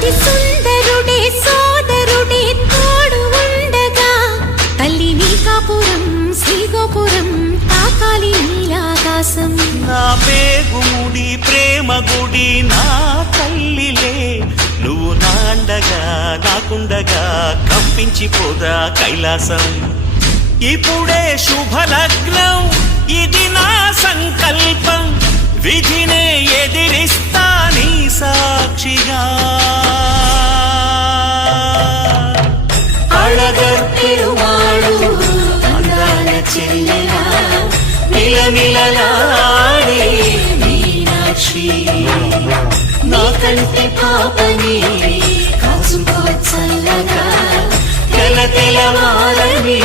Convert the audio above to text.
అతి సుందరుడే సోదరుడే తోడు ఉండగా తల్లి నీ కాపురం శ్రీగోపురం తాకాలి నీలాకాశం. నా పేగుముడి ప్రేమ గుడి నా తల్లిలే, నువ్వు నాండగా నాకుండగా కంపించిపోదా కైలాసం. ఇప్పుడే శుభలగ్నం ఇది నా సంకల్పం, విధినే ఎదిరిస్తా నీ సాక్షిగా. అళగర్ పెరుమాళు అందాల చెల్లెలా నిలనిలలాడే మీనాక్షి, నీ కంటి పాపని కాచుకో చల్లగా తెల తెలవారని